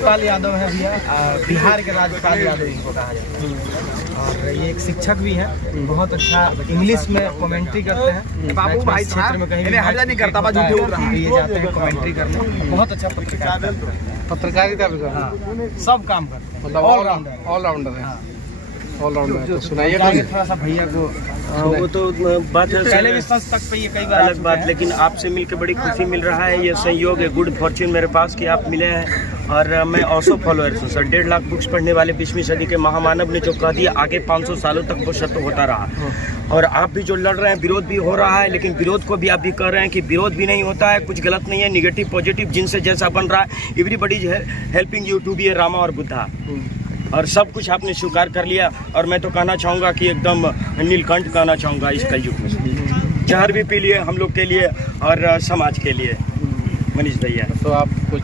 राजपाल यादव है भैया, बिहार के राजपाल यादव इनको कहा जाता है। और ये एक शिक्षक भी है, बहुत अच्छा इंग्लिश में कमेंट्री करते हैं। बाबू भाई क्षेत्र में कहीं हल्ला नहीं करता, ये जाते हैं कमेंट्री करने। बहुत अच्छा पत्रकारिता भी करते हैं, सब काम करते हैं, मतलब ऑलराउंडर है। ऑलराउंडर तो सुनाइए थोड़ा सा भैया को। वो तो बात है, पहले भी संस्था पे ये कई बार अलग बात, लेकिन आपसे मिलकर बड़ी खुशी मिल रहा है। ये संयोग है, गुड फॉर्च्यून मेरे पास कि आप मिले हैं। और मैं ऑल्सो फॉलोअर हूँ सर। 1.5 लाख बुक्स पढ़ने वाले 20वीं सदी के महामानव ने जो कह दिया, आगे 500 सालों तक वो सत्य होता रहा। और आप भी जो लड़ रहे हैं, विरोध भी हो रहा है, लेकिन विरोध को भी आप भी कह रहे हैं कि विरोध भी नहीं होता है, कुछ गलत नहीं है, निगेटिव पॉजिटिव जिनसे जैसा बन रहा है। Everybody is helping you to be a Rama और बुद्धा, और सब कुछ आपने स्वीकार कर लिया। और मैं तो कहना चाहूँगा कि एकदम नीलकंठ कहना चाहूँगा इस कलयुग में। जहर भी पी लिए हम लोग के लिए और समाज के लिए। मनीष भैया, तो आप कुछ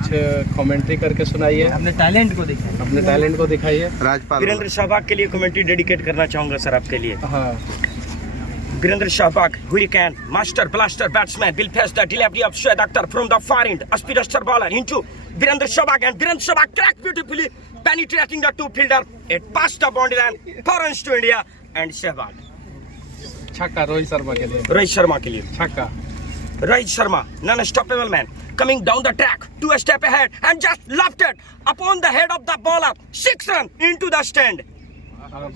कमेंट्री करके सुनाइए, अपने टैलेंट को दिखाइए, अपने टैलेंट को दिखाइए। वीरेंद्र सहवाग के लिए कमेंट्री डेडिकेट करना चाहूँगा सर आपके लिए। हाँ, Virendra Sehwag, hurricane, master blaster batsman, will face the delivery of Shoaib Akhtar from the far end. A speedster bowler into Virendra Sehwag, and Virendra Sehwag cracked beautifully, penetrating the two fielder. It passed the boundary line, 4 runs to India, and Sehwag. छक्का रोहित शर्मा के लिए। रोहित शर्मा के लिए छक्का। Rohit Sharma, non-stoppable man, coming down the track, 2 steps ahead, and just lofted upon the head of the bowler, 6 runs into the stand.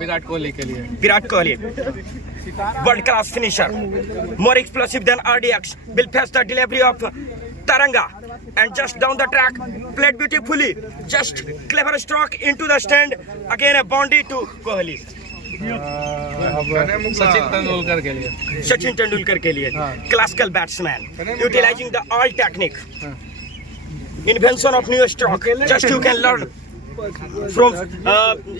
Virat Kohli के लिए। Virat Kohli, world class finisher, more explosive than RDX, will face the delivery of Taranga, and just down the track, played beautifully, just clever stroke into the stand, again a boundary to Kohli. Sachin Tendulkar के लिए। Sachin Tendulkar के लिए, classical batsman, utilizing the all technique, invention of new stroke, just you can learn from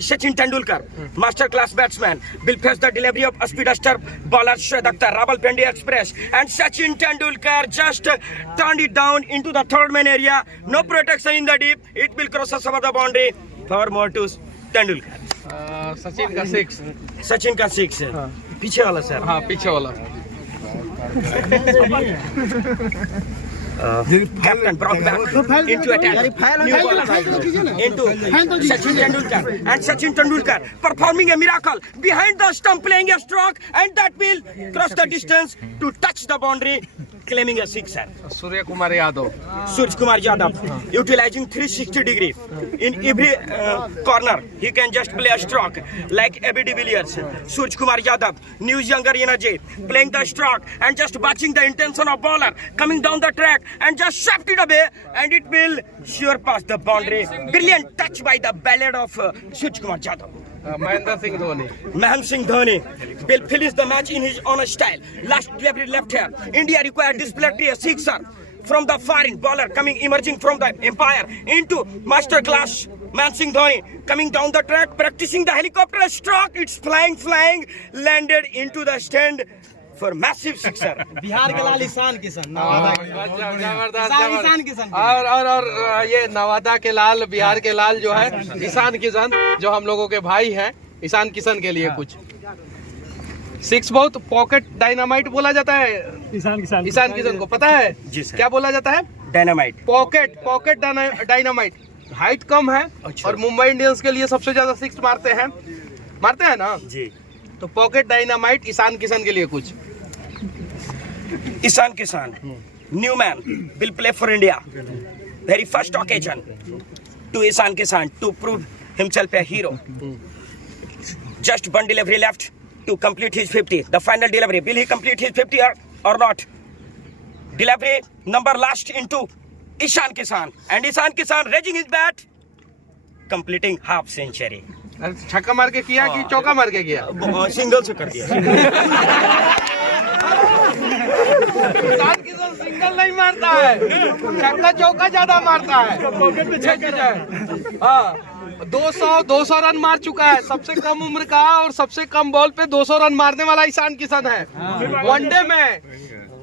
Sachin Tendulkar, master class batsman, will face the delivery of speedster bowler Shoaib Akhtar, Rawalpindi Express, and Sachin Tendulkar just turned it down into the third man area, no protection in the deep, it will cross over the boundary for more to Tendulkar. Sachin का 6। सचिन का 6 पीछे वाला sir. हाँ, पीछे वाला। Captain brought back into attack. New ball into Sachin Tendulkar, and Sachin Tendulkar performing a miracle behind the stump, playing a stroke, and that will cross the distance to touch the boundary, claiming a 6. Surya Kumar Yadav. Surya Kumar Yadav, utilizing 360 degree in every corner, he can just play a stroke like A.B. de Villiers. Surya Kumar Yadav, new younger energy, playing the stroke and just watching the intention of bowler coming down the track and just swept it away, and it will sure pass the boundary. Brilliant touch by the ballad of Surya Kumar Yadav. Mahendra Singh Dhoni. Mahendra Singh Dhoni will finish the match in his own style. Last delivery left here. India required display a 6er from the far end. Bowler coming emerging from the empire into master class. Mahendra Singh Dhoni coming down the track, practicing the helicopter stroke. It's flying, landed into the stand for massive 6er. Bihar के लाल ईशान किशन, जबरदस्त। और ये नवादा के लाल, बिहार के लाल जो है ईशान किशन, जो हम लोगों के भाई हैं, ईशान किशन के लिए कुछ 6 बहुत पॉकेट डायनामाइट बोला जाता है। ईशान किशन को पता है जी सर। क्या बोला जाता है? डायनामाइट। Pocket dynamite. हाइट कम है। अच्छा। और मुंबई इंडियंस के लिए सबसे ज्यादा 6 मारते हैं ना जी। तो पॉकेट डायनामाइट ईशान किशन के लिए कुछ। Ishan Kishan, new man, will play for India. Very first occasion to Ishan Kishan to prove himself a hero. Just one delivery left to complete his 50. The final delivery. Will he complete his 50 or not? Delivery number last into Ishan Kishan. And Ishan Kishan raising his bat, completing half century. छक्का मार के किया कि चौका मार के किया? Single से कर दिया। ईशान किशन सिंगल नहीं मारता है, छक्का चौका ज्यादा मारता है। हाँ, 200 रन मार चुका है। सबसे कम उम्र का और सबसे कम बॉल पे 200 रन मारने वाला ईशान किशन है वनडे में।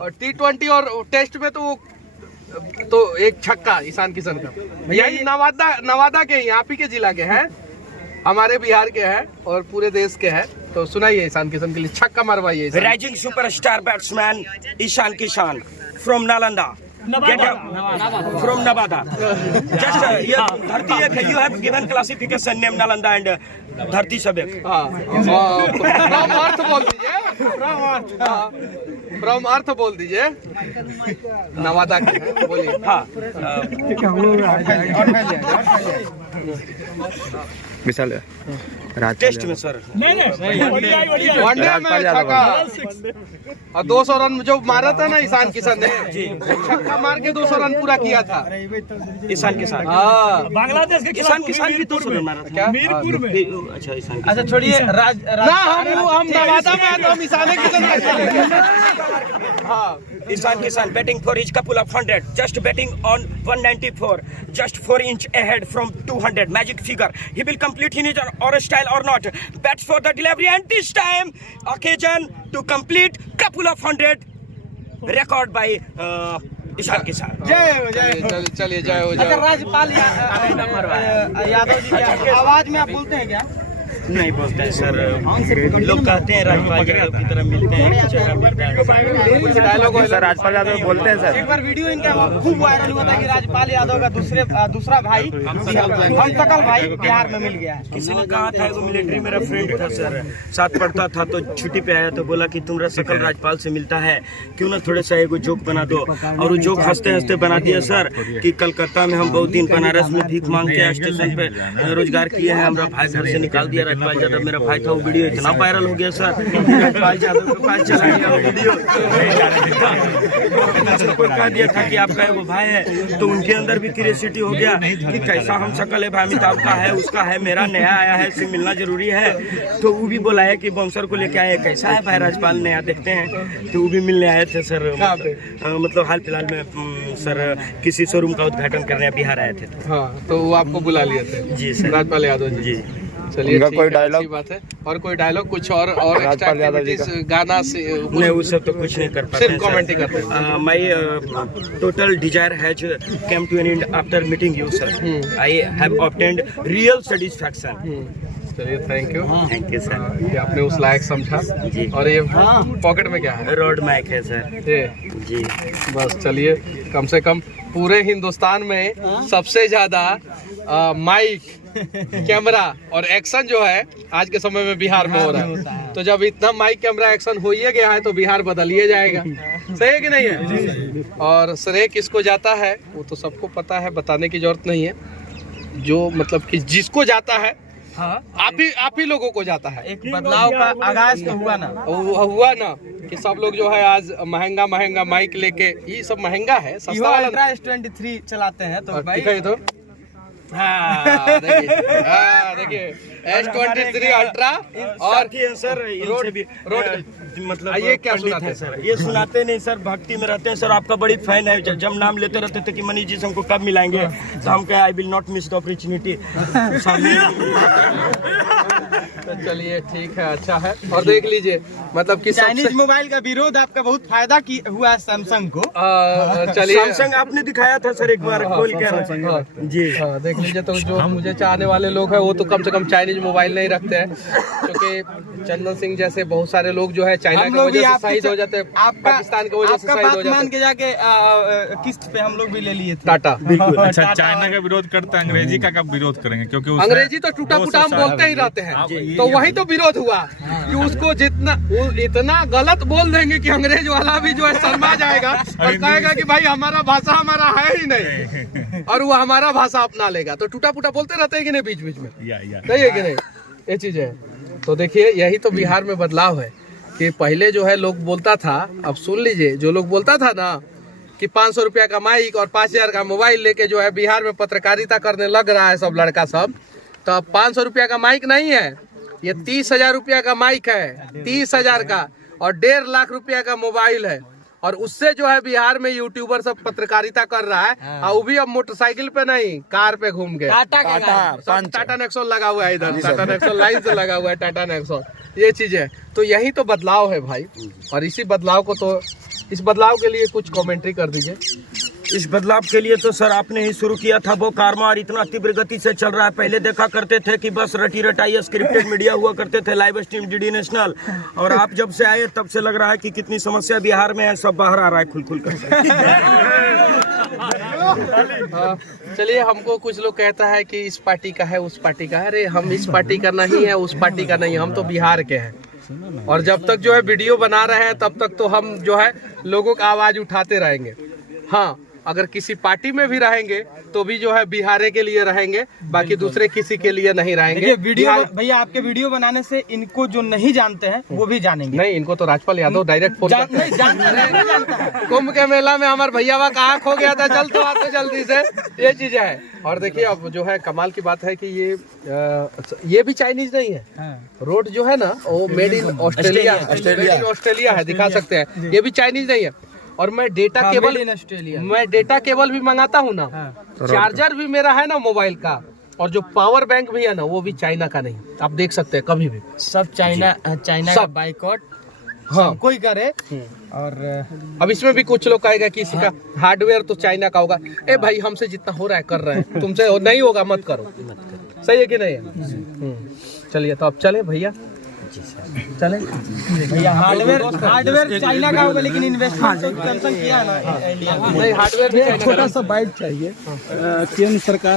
और T20 और टेस्ट में तो एक छक्का ईशान किशन का। यही नवादा के, यहाँ पे के जिला के हैं, हमारे बिहार के हैं और पूरे देश के हैं। तो सुनाइए ईशान किशन के लिए छक्का मरवाइए। Rising superstar batsman Ishan Kishan from Nalanda, from Nawada. Just ये धरती एक है, you have given classification name Nalanda and धरती सब एक। फ्रॉम अर्थ बोल दीजिए, फ्रॉम अर्थ बोल दीजिए, नवादा के बोलिए। हाँ मिसाल टेस्ट में सर वनडे में छक्का और 200 रन जो मारा था ना ईशान किशन ने, छक्का मार के 200 रन पूरा किया था ईशान किसान। हाँ बांग्लादेश के ईशान किसान भी 200 रन मारा था क्या? अच्छा ईशान अच्छा छोड़िए ना हम नवादा में हैं तो हम ईशान किशन कैसे? हाँ Ishan Kishan batting for his couple of 100, just batting on 194, just 4 inch ahead from 200. Magic figure. He will complete in his or style or not. Bats for the delivery, and this time occasion to complete couple of 100. Record by Ishan Kishan. जय हो जय। चलिए जय हो अगर जय। राज्यपाल यादव जी की आवाज में आप बोलते हैं क्या? नहीं बोलते हैं सर, लोग कहते हैं राज्यपाल यादव की तरह मिलते हैं, कुछ जगह मिलते हैं। डायलॉग सर राजपाल यादव बोलते हैं सर। एक बार वीडियो इनका खूब वायरल हुआ था कि राज्यपाल यादव का दूसरा भाई हम सकल भाई बिहार में मिल गया है। किसी ने कहा था, वो मिलिट्री मेरा फ्रेंड था सर, साथ पढ़ता था, तो छुट्टी पे आया तो बोला कि तुम्हारा सकल राज्यपाल से मिलता है, क्यों ना थोड़ा सा एगो जोक बना दो। और वो जोक हंसते हंसते बना दिया सर कि कलकत्ता में हम बहुत दिन बनारस में भीख मांग के स्टेशन पे रोजगार किए हैं, हमारा भाई घर से निकाल दिया राज्यपाल यादव, मेरा भाई था। वो वीडियो इतना वायरल हो गया सर, राज्यपाल यादव के पास चला गया वो वीडियो। सबको कह दिया था कि आपका एगो भाई है, तो उनके अंदर भी क्यूरियोसिटी हो गया कि कैसा हम शकल है, भाई अमिताभ का है, उसका है, मेरा नया आया है, इससे मिलना जरूरी है। तो वो भी बोला है कि बाउंसर को लेके आए, कैसा है भाई राज्यपाल नया, देखते हैं। तो वो भी मिलने आए थे सर, मतलब हाल फिलहाल में सर किसी शोरूम का उद्घाटन करने बिहार आए थे। हाँ तो वो आपको बुला लिए थे जी सर, राज्यपाल यादव जी। चलिए उनका ठीक कोई है, डायलॉग? अच्छी बात है। और कोई डायलॉग कुछ और राज्यपाल यादव जी एक्टिविटीज गाना से नहीं वो सब तो कुछ नहीं कर पाते, सिर्फ कमेंट ही करते हैं। My total desire has come to an end after meeting you sir. I have obtained real satisfaction. चलिए थैंक यू सर। कि आपने उस लायक समझा जी। और ये पॉकेट में क्या है? रोड माइक है सर। ये जी बस चलिए, कम से कम पूरे हिंदुस्तान में सबसे ज्यादा माइक, कैमरा और एक्शन जो है आज के समय में बिहार में हो रहा है। तो जब इतना माइक कैमरा एक्शन हो ही गया है तो बिहार बदलिए जाएगा। सही है कि नहीं है? और श्रेय किसको जाता है वो तो सबको पता है, बताने की जरूरत नहीं है। जो मतलब कि जिसको जाता है आप ही लोगों को जाता है। एक बदलाव का आगाज तो हुआ ना, हुआ ना कि सब लोग जो है आज महंगा माइक लेके, ये सब महंगा है, सस्ता वाला अल्ट्रा S23 चलाते हैं तो भाई दिखाइए तो। देखिए S23 अल्ट्रा और सर इनसे भी रोड मतलब ये क्या पंडित सुनाते है सर, ये सुनाते नहीं सर, भक्ति में रहते हैं सर। आपका बड़ी फैन है, जब नाम लेते रहते थे कि मनीष जी से हमको कब मिलाएंगे, तो हम कहे I will not miss the opportunity. तो चलिए ठीक है, अच्छा है। और देख लीजिए मतलब कि चाइनीज मोबाइल का विरोध आपका बहुत फायदा हुआ है सैमसंग को। चलिए सैमसंग आपने दिखाया था सर एक बार खोल के जी। देख लीजिए, तो जो मुझे चाहने वाले लोग हैं वो तो कम से कम चाइनीज मोबाइल नहीं रखते हैं, क्योंकि चंदन सिंह जैसे बहुत सारे लोग जो है चाइना की वजह से शहीद हो जाते हैं, पाकिस्तान की वजह से शहीद हो जाते मान के जाके किस्त पे हम लोग भी ले लिए थे। टाटा। अच्छा चाइना का विरोध करते हैं, अंग्रेजी का कब विरोध करेंगे? क्योंकि उसने अंग्रेजी तो टूटा फूटा हम बोलते ही रहते हैं, तो वही तो विरोध हुआ कि उसको इतना गलत बोल देंगे कि अंग्रेज वाला भी जो है शर्मा जाएगा और कहेगा कि भाई हमारा भाषा हमारा है ही नहीं, और वो हमारा भाषा अपना लेगा। तो टूटा फूटा बोलते रहते हैं कि नहीं बीच बीच में, सही है कि नहीं? ये चीज है। तो देखिए यही तो बिहार में बदलाव है कि पहले जो है लोग बोलता था, अब सुन लीजिए, जो लोग बोलता था ना कि 500 रुपया का माइक और 5000 का मोबाइल लेके जो है बिहार में पत्रकारिता करने लग रहा है सब लड़का सब, तो अब 500 रुपया का माइक नहीं है, ये 30,000 रुपया का माइक है, 30,000 का, और 1.5 लाख रुपया का मोबाइल है। और उससे जो है बिहार में यूट्यूबर सब पत्रकारिता कर रहा है, और वो भी अब मोटरसाइकिल पे नहीं, कार पे घूम के। टाटा नेक्सॉन लगा हुआ है इधर, टाटा नेक्सॉन लाइन से लगा हुआ है टाटा नेक्सॉन। ये चीज है, तो यही तो बदलाव है भाई। और इसी बदलाव को तो, इस बदलाव के लिए कुछ कमेंट्री कर दीजिए। इस बदलाव के लिए तो सर आपने ही शुरू किया था वो कारमा, और इतना तीव्र गति से चल रहा है। पहले देखा करते थे कि बस रटी रटाई स्क्रिप्टेड मीडिया हुआ करते थे, लाइव स्ट्रीम डीडी नेशनल, और आप जब से आए तब से लग रहा है कि कितनी समस्या बिहार में है, सब बाहर आ रहा है खुल कर। चलिए, हमको कुछ लोग कहता है कि इस पार्टी का है, उस पार्टी का है। अरे हम इस पार्टी का नहीं है, उस पार्टी का नहीं है, हम तो बिहार के हैं। और जब तक जो है वीडियो बना रहे हैं तब तक तो हम जो है लोगों का आवाज उठाते रहेंगे। हाँ, अगर किसी पार्टी में भी रहेंगे तो भी जो है बिहार के लिए रहेंगे, बाकी दूसरे किसी के लिए नहीं रहेंगे। वीडियो भैया, आपके वीडियो बनाने से इनको जो नहीं जानते हैं वो भी जानेंगे। नहीं, इनको तो राजपाल यादव डायरेक्ट फोन कुंभ के मेला में हमारे भैया कहाँ खो गया था, चल तो आते जल्दी से, ये चीजें है। और देखिए, अब जो है कमाल की बात है कि ये भी चाइनीज नहीं है। रोड जो है ना, वो मेड इन ऑस्ट्रेलिया है, दिखा सकते हैं। ये भी चाइनीज नहीं है। और मैं डेटा केबल भी मंगाता हूँ ना, चार्जर भी मेरा है ना मोबाइल का, और जो पावर बैंक भी है ना, वो भी चाइना का नहीं। आप देख सकते हैं, कभी भी सब चाइना का बाइकआउट हाँ कोई करे। और अब इसमें भी कुछ लोग कहेगा कि इसका हार्डवेयर तो चाइना का होगा। ए भाई, हमसे जितना हो रहा है कर रहे हैं, तुमसे नहीं होगा मत करो। सही है कि नहीं है? चलिए, तो अब चले भैया, चले भैया। हार्डवेयर चाइना का होगा, लेकिन इन्वेस्टमेंट सैमसंग किया है ना। नहीं, हार्डवेयर भी छोटा सा बाइट चाहिए केंद्र सरकार